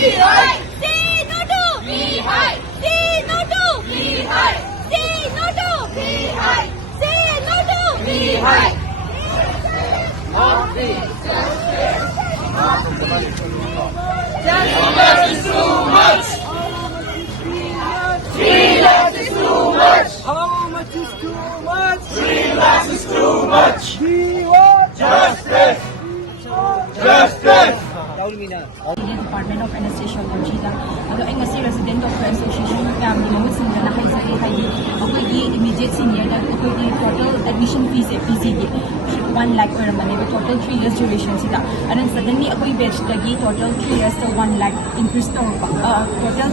How much is too much? 3 lakhs is too much. We want Justice. Justice. Department of Anesthesiology da ado ay ngasi resident doctor association family members sinda na haisari hayi akogi immediate senior da akogi total admission fees PCD 1 lakh or money total 3 years duration sida and then suddenly akogi batch tagi total 3 years to 1 lakh increase to total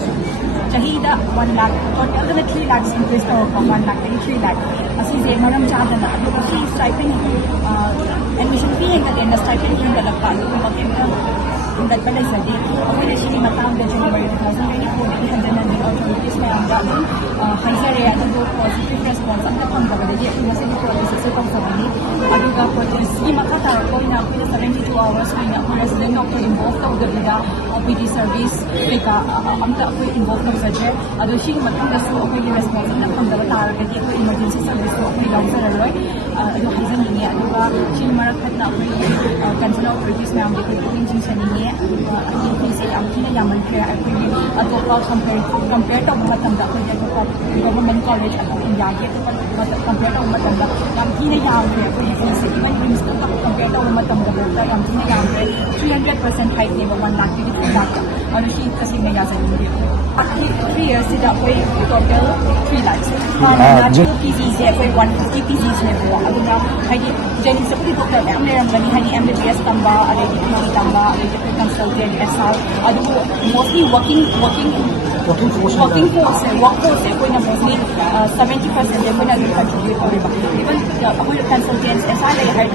chahida 1 lakh total da 3 lakhs increase to 1 lakh 3 lakh asi je maram chada na ado si stipend admission fee and the stipend yung dalaka ado makita that pala sa day ako na siya matang da January 2024 na ihanda na ng authorities may ang gawin haisari at ado positive response ang natang gawin di ako nasa dito sa sipang sabili ado ka po is di makatara ko na ako na 72 hours ko na resident doctor involved ako da vida OPD service kaya ang ako involved ako sa jer ado siya matang da so ako yung response ang natang gawin tara kaya ako emergency service ko ako yung sa Roy ado haisari niya ado ka siya marakat na ako yung council authorities may ang dito yung sa niya ang PC ang kinayaman kaya actually ato pa compare to matanda ko dito pa government college at ang yagi compare to matanda ang kinayaman kaya ko yung PC even brings to compare to matanda ko ang kinayaman 300% height ni 1 lakh dito data ano siya kasi may gasa dito 3 years sila ko total 3 lakhs natural PCC ko 150 PCC ko ano na kaya Jnims sa doktor ang meron gani hani MBBS tamba alay dito tamba alay dito consultant SR ado mostly working force workforce ko na mostly 70% ko na contribute or ba even ako yung consultants SR ay high